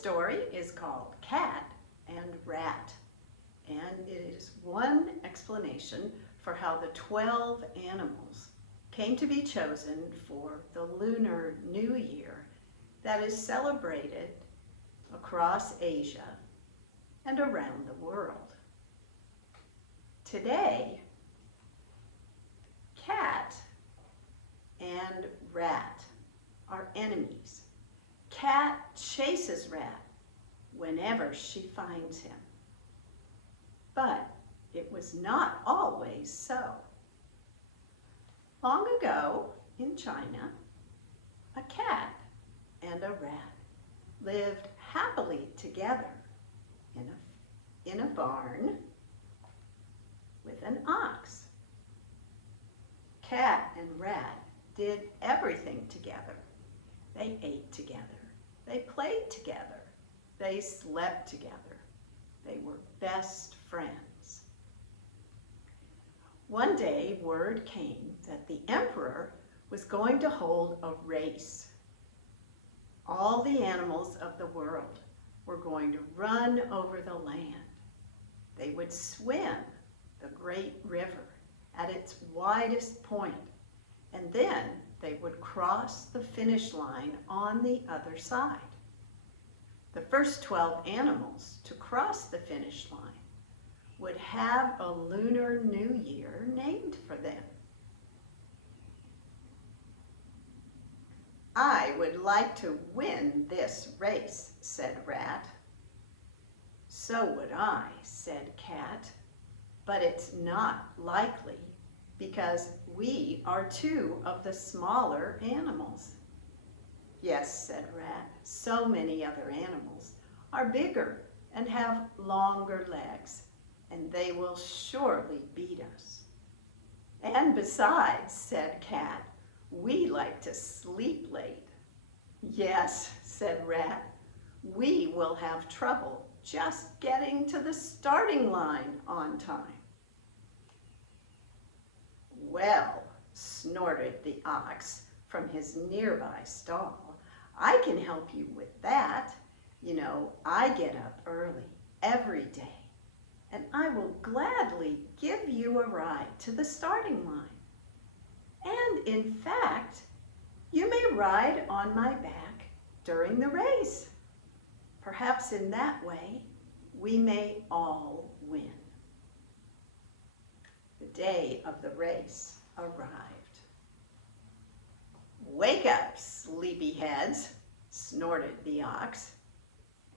story is called Cat and Rat, and it is one explanation for how the 12 animals came to be chosen for the Lunar New Year that is celebrated across Asia and around the world. Today, cat and rat are enemies. Cat chases rat whenever she finds him. But it was not always so. Long ago in China, a cat and a rat lived happily together in a barn with an ox. Cat and rat did everything together. They ate together. They played together. They slept together. They were best friends. One day, word came that the emperor was going to hold a race. All the animals of the world were going to run over the land. They would swim the great river at its widest point, and then they would cross the finish line on the other side. The first 12 animals to cross the finish line would have a Lunar New Year named for them. "I would like to win this race," said Rat. "So would I," said Cat, "but it's not likely because we are two of the smaller animals." "Yes," said Rat, "so many other animals are bigger and have longer legs, and they will surely beat us." "And besides," said Cat, "we like to sleep late." "Yes," said Rat, "we will have trouble just getting to the starting line on time." "Well," snorted the ox from his nearby stall, "I can help you with that. You know, I get up early every day, and I will gladly give you a ride to the starting line. And in fact, you may ride on my back during the race. Perhaps in that way, we may all win." The day of the race arrived. "Wake up, sleepyheads," snorted the ox,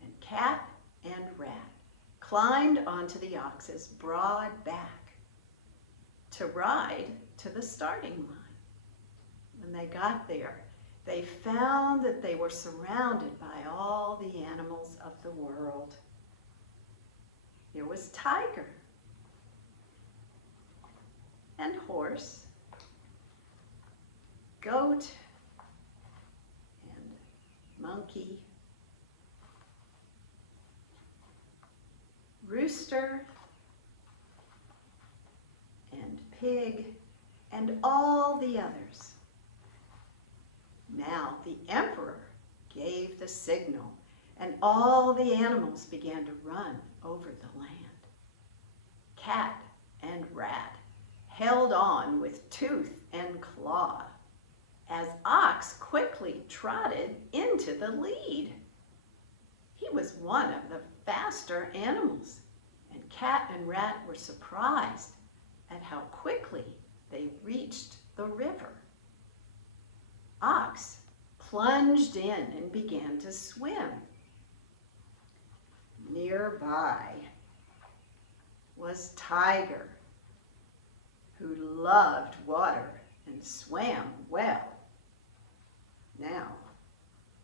and Cat and Rat climbed onto the ox's broad back to ride to the starting line. When they got there, they found that they were surrounded by all the animals of the world. There was tiger and horse, goat and monkey, rooster and pig, and all the others. Now the emperor gave the signal, and all the animals began to run over the land. Cat and rat held on with tooth and claw, as ox quickly trotted into the lead. He was one of the faster animals, and cat and rat were surprised at how quickly they reached the river. Ox plunged in and began to swim. Nearby was Tiger, who loved water and swam well. Now,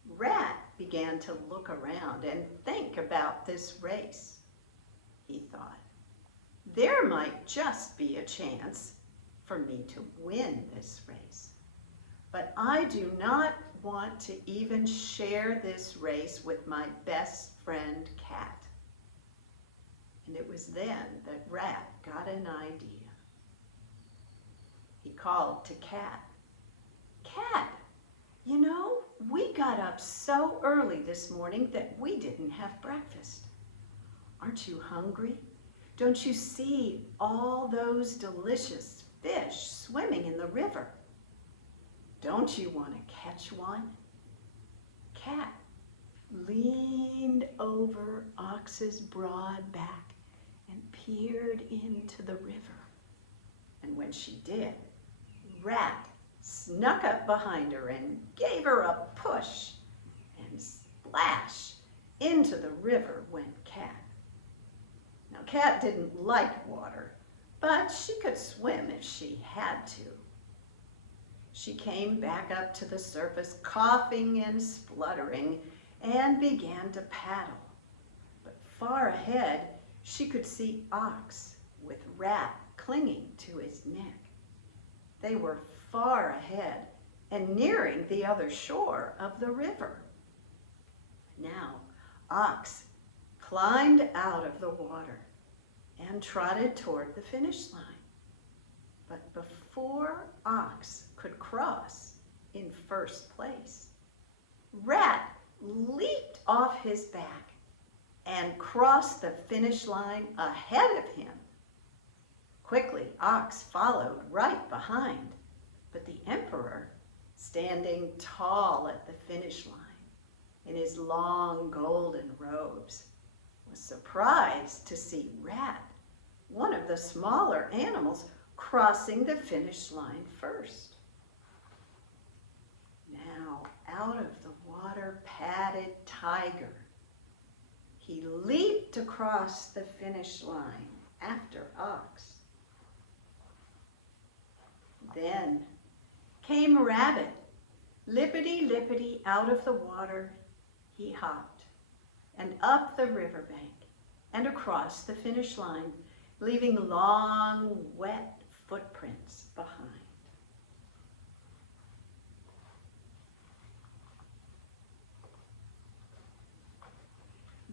Rat began to look around and think about this race. He thought, there might just be a chance for me to win this race. But I do not want to even share this race with my best friend, Cat. And it was then that Rat got an idea. He called to Cat. "Cat, you know, we got got up so early this morning that we didn't have breakfast. Aren't you hungry? Don't you see all those delicious fish swimming in the river? Don't you want to catch one? Cat leaned over Ox's broad back and peered into the river. And when she did, Rat snuck up behind her and gave her a push, and splash into the river went Cat. Now, Cat didn't like water, but she could swim if she had to. She came back up to the surface, coughing and spluttering, and began to paddle. But far ahead, she could see Ox with Rat clinging to his neck. They were far ahead and nearing the other shore of the river. Now, Ox climbed out of the water and trotted toward the finish line. But before Ox could cross in first place, Rat leaped off his back and crossed the finish line ahead of him. Quickly, Ox followed right behind, but the Emperor, standing tall at the finish line in his long golden robes, was surprised to see Rat, one of the smaller animals, crossing the finish line first. Now, out of the water-padded Tiger, he leaped across the finish line after Ox. Then came Rabbit. Lippity-lippity out of the water he hopped, and up the riverbank and across the finish line, leaving long, wet footprints behind.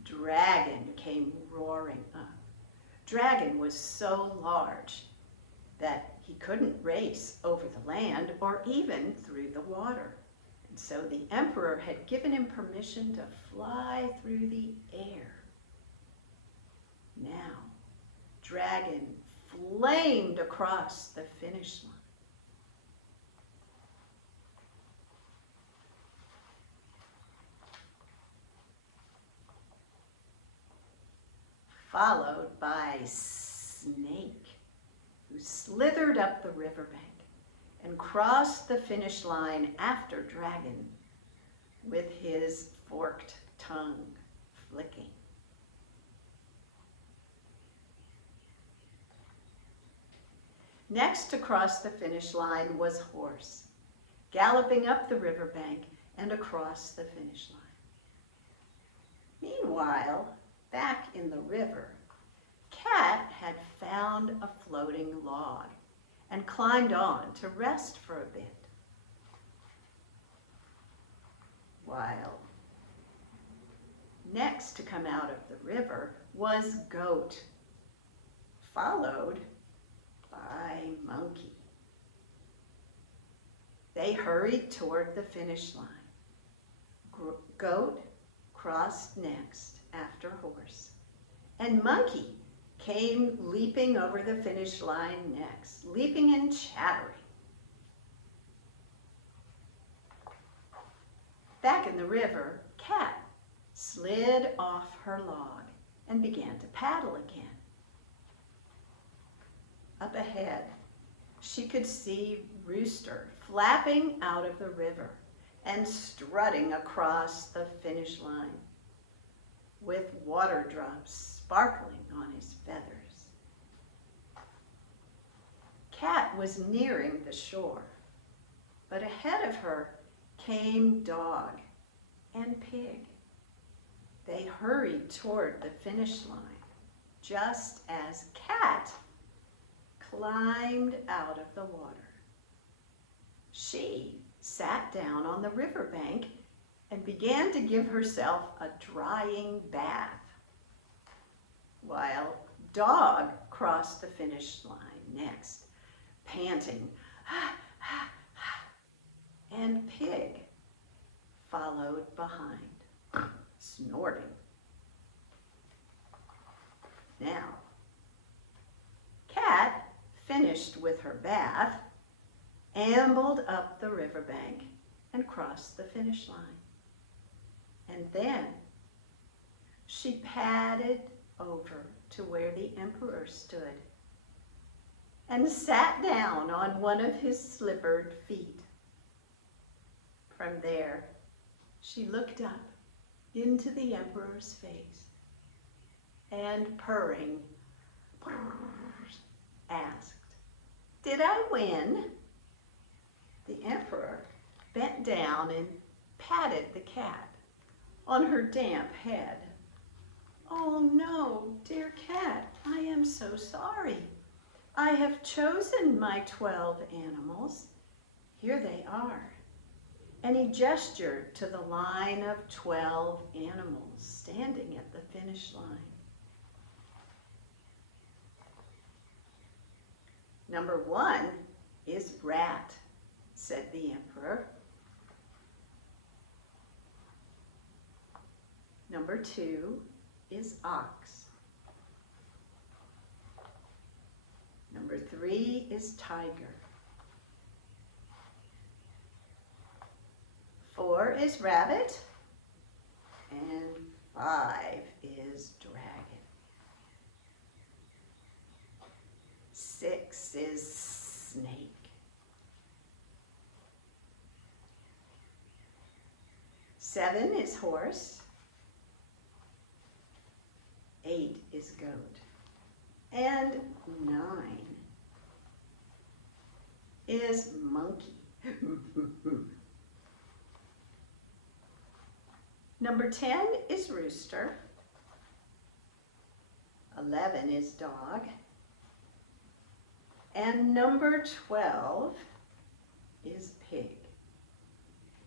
Dragon came roaring up. Dragon was so large that he couldn't race over the land or even through the water. And so the Emperor had given him permission to fly through the air. Now, Dragon flamed across the finish line. Followed by Snake, who slithered up the riverbank and crossed the finish line after Dragon with his forked tongue flicking. Next to cross the finish line was Horse, galloping up the riverbank and across the finish line. Meanwhile, back in the river, Cat had found a floating log and climbed on to rest for a bit. While next to come out of the river was Goat, followed by Monkey. They hurried toward the finish line. Goat crossed next after Horse, and Monkey came leaping over the finish line next, leaping and chattering. Back in the river, Cat slid off her log and began to paddle again. Up ahead, she could see Rooster flapping out of the river and strutting across the finish line with water drops sparkling on his feathers. Cat was nearing the shore, but ahead of her came Dog and Pig. They hurried toward the finish line just as Cat climbed out of the water. She sat down on the riverbank and began to give herself a drying bath, while Dog crossed the finish line next, panting, and Pig followed behind, snorting. Now, Cat, finished with her bath, ambled up the riverbank and crossed the finish line. And then she padded over to where the emperor stood and sat down on one of his slippered feet. From there, she looked up into the emperor's face and, purring, asked, "Did I win?" The emperor bent down and patted the cat on her damp head. "Oh no, dear cat, I am so sorry. I have chosen my 12 animals. Here they are." And he gestured to the line of 12 animals standing at the finish line. "Number 1 is Rat," said the emperor. "Number 2 is Ox. Number 3 is Tiger. 4 is Rabbit. And 5 is Dragon. 6 is Snake. 7 is Horse. 8 is Goat. And 9 is Monkey. Number 10 is Rooster. 11 is Dog. And number 12 is Pig.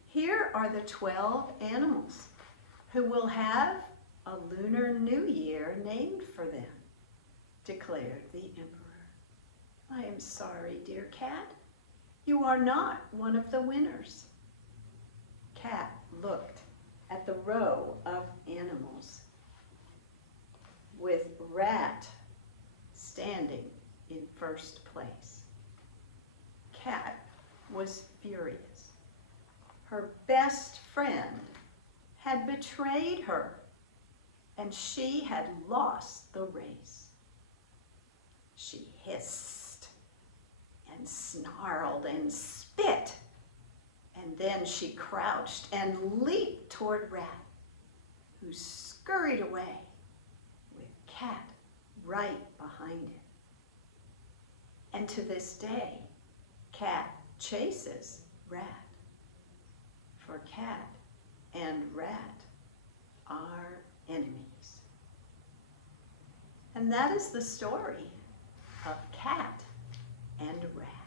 Here are the 12 animals who will have a Lunar New Year named for them, declared the emperor. "I am sorry, dear cat. You are not one of the winners." Cat looked at the row of animals with Rat standing in first place. Cat was furious. Her best friend had betrayed her, and she had lost the race. She hissed and snarled and spit, and then she crouched and leaped toward Rat, who scurried away with Cat right behind him. And to this day, Cat chases Rat, for Cat and Rat are enemies. And that is the story of Cat and Rat.